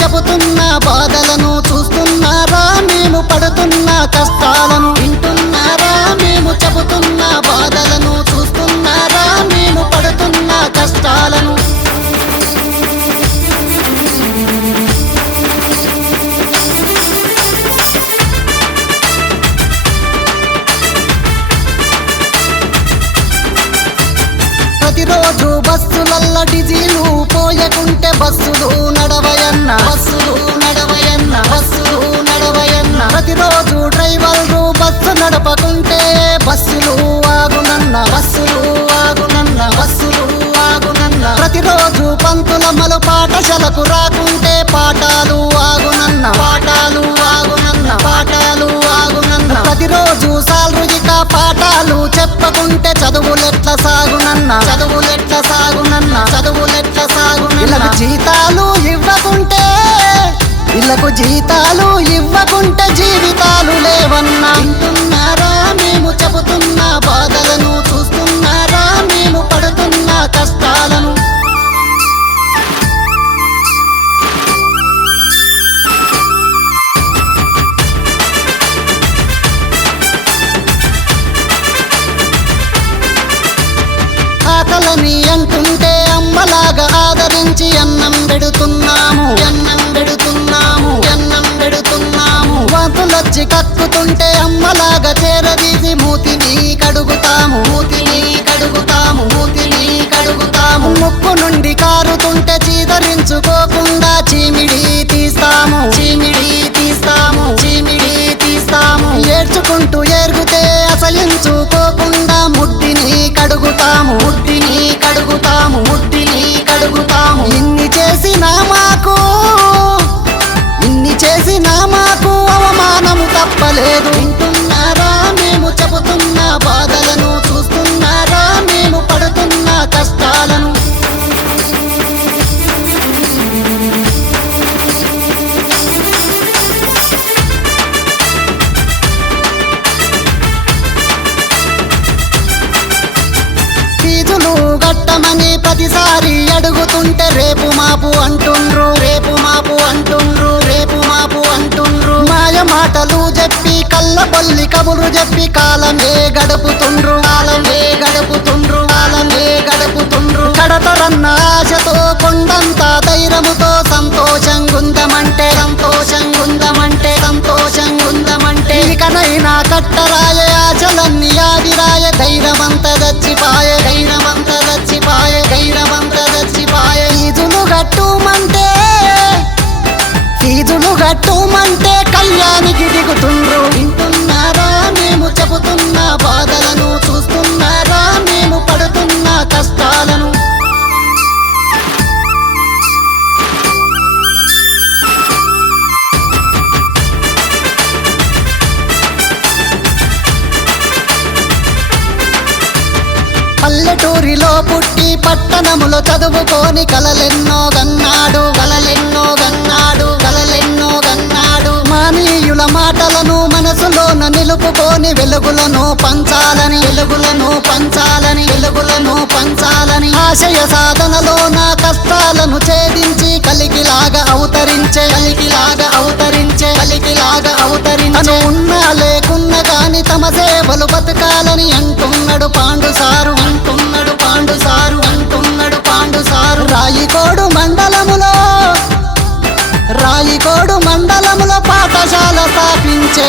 చెబుతున్న బాధలను చూస్తున్నారా మేము పడుతున్న కష్టాలను వింటున్నారా మేము చెబుతున్న బాధలను చూస్తున్నారా మేము పడుతున్న కష్టాలను ప్రతిరోజు బస్సులల్ల డీజిలు పోయకుంటే బస్సులు నడవయన్న ప్రతిరోజు డ్రైవర్లు బస్సు నడపకుంటే బస్సులు ఆగునన్న ప్రతిరోజు పంతులమ్మలు పాఠశాలకు రాకుంటే పాఠాలు ఆగునన్న ప్రతిరోజు సాల్రుజిక పాఠాలు చెప్పకుంటే చదువులెట్ల సాగునన్న ఇళ్ళకు జీతాలు ఇవ్వకుంటే జీవితాలు లేవన్నా వింటున్నారా మేము చెబుతున్న బాధలను చూస్తున్నారా మేము పడుతున్న కష్టాలను ఆకలని అంటుంటే అమ్మలాగా ఆదరించి అన్నం పెడుతున్నాము వాతులొచ్చి కక్కుతుంటే అమ్మలాగా చేరదీసి మూతిని కడుగుతాము ముక్కు నుండి కారుతుంటే చీదరించుకోకుండా చీమిడి తీస్తాము ఏడ్చుకుంటూ ఏరుగుతే అసలించుకోకుండా ముడ్డిని కడుగుతాము ఇన్ని చేసినా మాకు అవమానము తప్పలేదు వింటున్నారా మేము చెబుతున్న బాధలను చూస్తున్నారా మేము పడుతున్న కష్టాలను ఫీజులు గట్టమని ప్రతిసారి అడుగుతుంటే రేపు మాపు అంటుండ్రు మాయ మాటలు చెప్పి కళ్ళబొల్లి కబురు చెప్పి కాలమే గడుపుతుండ్రు కడతరన్న ఆశతో కొండంత ధైర్యముతో సంతోషంగుందమంటే ఇకనైనా కట్టరాయే ఆశలన్నీ ఆవిరాయ ధైర్యమంత దచ్చిపాయే ఫీజులు గట్టుమంటే కళ్యాణికి దిగుతుండ్రు వింటున్నారా మేము చెబుతున్న బాధలను చూస్తున్నారా మేము పడుతున్న కష్టాలను పల్లెటూరిలో పుట్టి పట్టణములో చదువుకొని కలలెన్నో గన్నాడు మానీయుల మాటలను మనసులోన నిలుపుకొని వెలుగులను పంచాలని ఆశయ సాధనలో నా కష్టాలను ఛేదించి కలిగిలాగా అవతరించే తను ఉన్నా లేకున్నా గాని తమ సేవలు బతకాలని అంటున్నాడు పాండు సారు రాయికోడు మండలములో పాఠశాల స్థాపించే